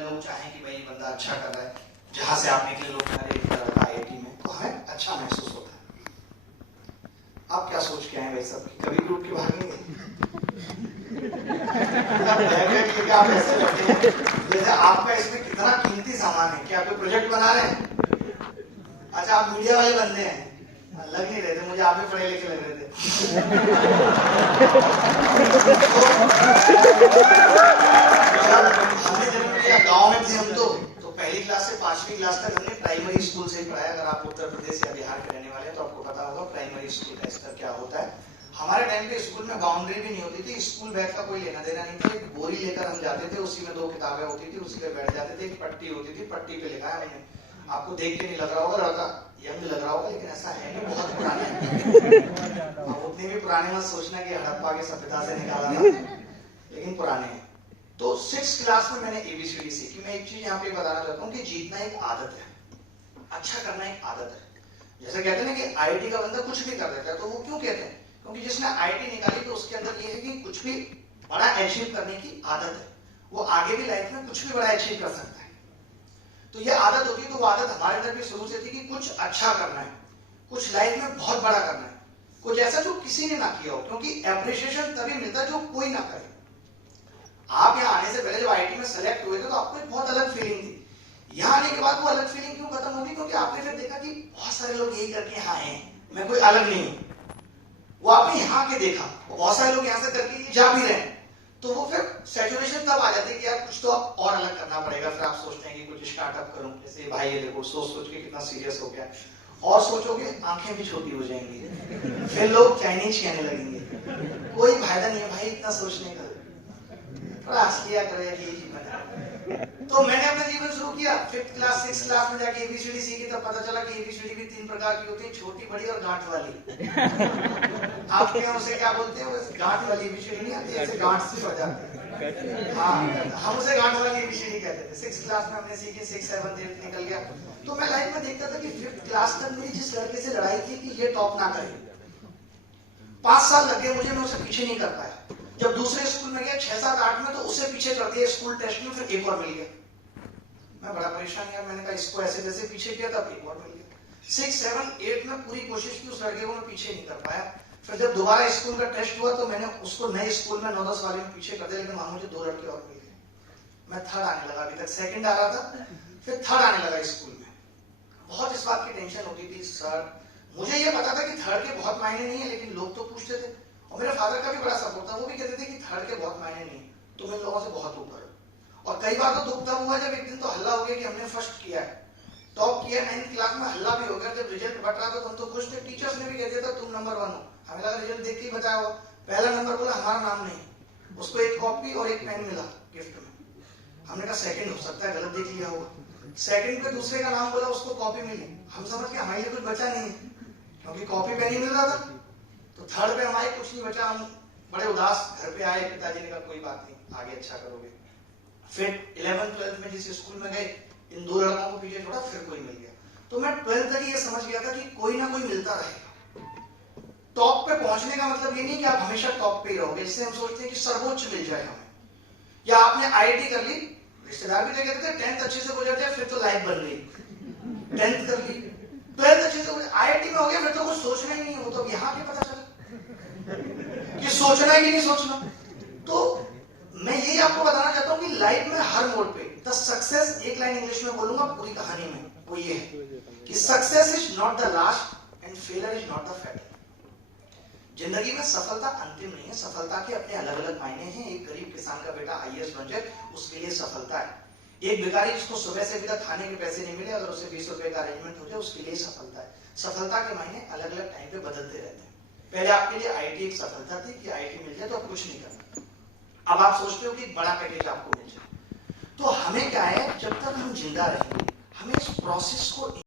लोग चाहें कि भाई बंदा अच्छा कर रहा है, जहां से आप निकले लोग अरे लड़का आईआईटी में, तो हमें अच्छा महसूस होता है। आप क्या सोच के आए भाई सब, कभी ग्रुप के बाहर नहीं गए? आप ऐसे करते हैं जैसे आपका इसमें कितना कीमती सामान है। क्या कोई प्रोजेक्ट बना रहे हैं? अच्छा, आप मीडिया वाले बंदे हैं, लग नहीं रहे थे, मुझे आप भी पढ़े लिखे लग रहे थे। गांव में थे हम तो पहली क्लास से 5वीं क्लास तक हमने प्राइमरी स्कूल से ही पढ़ाया। अगर आप उत्तर प्रदेश या बिहार के रहने वाले हैं तो आपको पता होगा प्राइमरी स्कूल का स्तर क्या होता है। हमारे टाइम पे स्कूल में बाउंड्री भी नहीं होती थी, स्कूल बैग का कोई लेना देना नहीं था। एक बोरी लेकर हम जाते थे, उसी में 2 किताबें होती थी, उसी पे बैठ जाते थे। एक पट्टी होती थी, पट्टी पे लिखा है हमने। आपको देख के नहीं लग रहा होगा, लड़का यंग लग रहा होगा, लेकिन ऐसा है नहीं, बहुत पुराने हैं। उतने भी पुराने मत सोचना कि हड़प्पा के सभ्यता से निकाला था, लेकिन पुराने हैं। तो 6th क्लास में मैंने ABCD सीखी। मैं एक चीज यहाँ पे बताना चाहता हूँ कि जीतना एक आदत है, अच्छा करना एक आदत है। जैसे कहते हैं ना कि IIT का बंदा कुछ भी कर देता है, तो वो क्यों कहते हैं? क्योंकि जिसने IIT निकाली तो उसके अंदर ये है कि कुछ भी बड़ा अचीव करने की आदत है। वो आगे भी लाइफ में कुछ भी बड़ा अचीव कर सकता है। तो ये आदत होती है, तो वो आदत हमारे अंदर भी शुरू से थी कि कुछ अच्छा करना है, कुछ लाइफ में बहुत बड़ा करना है, कुछ ऐसा जो किसी ने ना किया हो। क्योंकि एप्रिसिएशन तभी मिलता है जो कोई ना करे। आप यहाँ आने से पहले जब IIT में सेलेक्ट हुए थे तो आपको एक बहुत अलग फीलिंग थी। यहाँ आने के बाद वो अलग फीलिंग क्यों खत्म होगी? क्योंकि आपने फिर देखा कि बहुत सारे लोग यही करके यहाँ आए हैं, मैं कोई अलग नहीं हूँ। वो आपने यहाँ के देखा, बहुत सारे लोग यहाँ से करके जा भी रहे हैं, तो वो फिर सैचुरेशन तब आ जाती है कि यार कुछ तो और अलग करना पड़ेगा। फिर आप सोचते हैं कि कुछ स्टार्टअप करूं। जैसे भाई ये देखो, सोच के कितना सीरियस हो गया, और सोचोगे आंखें भी छोटी हो जाएंगी, फिर लोग चाइनीज कहने लगेंगे। कोई फायदा नहीं है भाई इतना सोचने का, थोड़ा असलिया करो, ये जीवन है। तो मैंने अपना जीवन शुरू किया। 5th क्लास 6th क्लास में जाके ABCD सीखी, तब पता चला कि ABCD भी 3 प्रकार की होती है, छोटी, बड़ी और गांठ वाली। आपके यहाँ उसे क्या बोलते हैं? गांठ वाली ABCD नहीं आती, ऐसे गांठ से हो जाती है। हाँ, हम उसे गांठ वाली ABCD कहते थे। 6th क्लास में हमने सीखी, 6, 7, 8 निकल गया। तो मैं लाइफ में देखता था कि 5th क्लास तक मेरी जिस लड़के से लड़ाई थी कि ये टॉप ना करे, 5 साल लग गए मुझे, मैं उसे पीछे नहीं कर पाया। जब दूसरे स्कूल में गया 6, 7, 8 में, तो उसे पीछे कर दिया स्कूल टेस्ट में, फिर एक और मिल गया। मैं बड़ा परेशान यार, मैंने कहा इसको ऐसे जैसे पीछे किया, तब एक और मिल गया। 6, 7, 8 में पूरी कोशिश की, उस लड़के को मैं पीछे नहीं कर पाया। फिर जब दोबारा स्कूल का टेस्ट हुआ तो मैंने उसको नए स्कूल में 9-10 वाले में पीछे कर दिया, लेकिन वहां मुझे 2 लड़के और मिल गए। मैं 3rd आने लगा, अभी तक 2nd आ रहा था, फिर 3rd आने लगा स्कूल में। बहुत इस बात की टेंशन होती थी। सर, मुझे ये पता था कि 3rd के बहुत मायने नहीं है, लेकिन लोग तो पूछते थे, और मेरे फादर का भी बड़ा सपोर्ट था। वो भी कहते थे कि 3rd के बहुत मायने नहीं है, तुम इन लोगों से बहुत ऊपर हो। और कई बार तो दुख तब हुआ जब एक दिन तो हल्ला हो गया कि हमने फर्स्ट किया है, टॉप किया। 9th क्लास में हल्ला भी हो गया। जब रिजल्ट बट रहा था तो हम तो खुश थे, टीचर्स ने भी कह दिया था तुम नंबर 1 हो। हमें लगा रिजल्ट देख के बताया हो, पहला नंबर बोला, हमारा नाम नहीं, उसको एक कॉपी और एक पेन मिला गिफ्ट में। हमने कहा 2nd हो सकता है, गलत देख लिया होगा। 2nd पे दूसरे का नाम बोला, उसको कॉपी मिली। हम समझ के हमारे लिए कुछ बचा नहीं है, क्योंकि कॉपी पेन ही मिल रहा था। तो 3rd पे हमारे कुछ नहीं बचा। हम बड़े उदास घर पे आए, पिताजी ने कहा कोई बात नहीं, आगे अच्छा करोगे। फिर 11th 12th में जिस स्कूल में गए, इन 2 लड़कों को पीछे छोड़ा, फिर कोई मिल गया। तो मैं 12th तक ये समझ गया था कि कोई ना कोई मिलता रहेगा। टॉप पे पहुंचने का मतलब ये नहीं कि आप हमेशा टॉप पे ही रहोगे। इससे हम सोचते हैं कि सर्वोच्च मिल जाए हमें। या आपने IIT कर ली, रिश्तेदार भी कहते थे 10th अच्छे से हो जाते हैं, फिर तो लाइफ बन गई। 10th कर ली, 12th अच्छे से हो जाए, IIT में हो गया, फिर तो कुछ सोचना ही नहीं है। वो तो यहाँ के पता चला कि सोचना ही नहीं सोचना। तो मैं यही आपको बताना चाहता हूँ कि लाइफ में हर मोड़ पे द सक्सेस, एक लाइन इंग्लिश में बोलूंगा पूरी कहानी में, वो ये है कि success is not the last and failure is not the Fetter. जिंदगी में सफलता अंतिम नहीं है, सफलता के अपने अलग अलग मायने हैं। एक गरीब किसान का बेटा IAS बन जाए, उसके लिए सफलता है। एक भिखारी जिसको सुबह से अभी तक खाने के पैसे नहीं मिले, अगर उसे 20 रुपए का अरेंजमेंट हो जाए, उसके लिए सफलता है। सफलता के मायने अलग अलग टाइम पे बदलते रहते हैं। पहले आपके लिए IIT एक सफलता थी कि IIT मिल जाए तो अब कुछ नहीं करना। अब आप सोचते हो कि एक बड़ा पैकेज आपको मिल जाए। तो हमें क्या है, जब तक हम जिंदा रहेंगे, हमें इस प्रोसेस को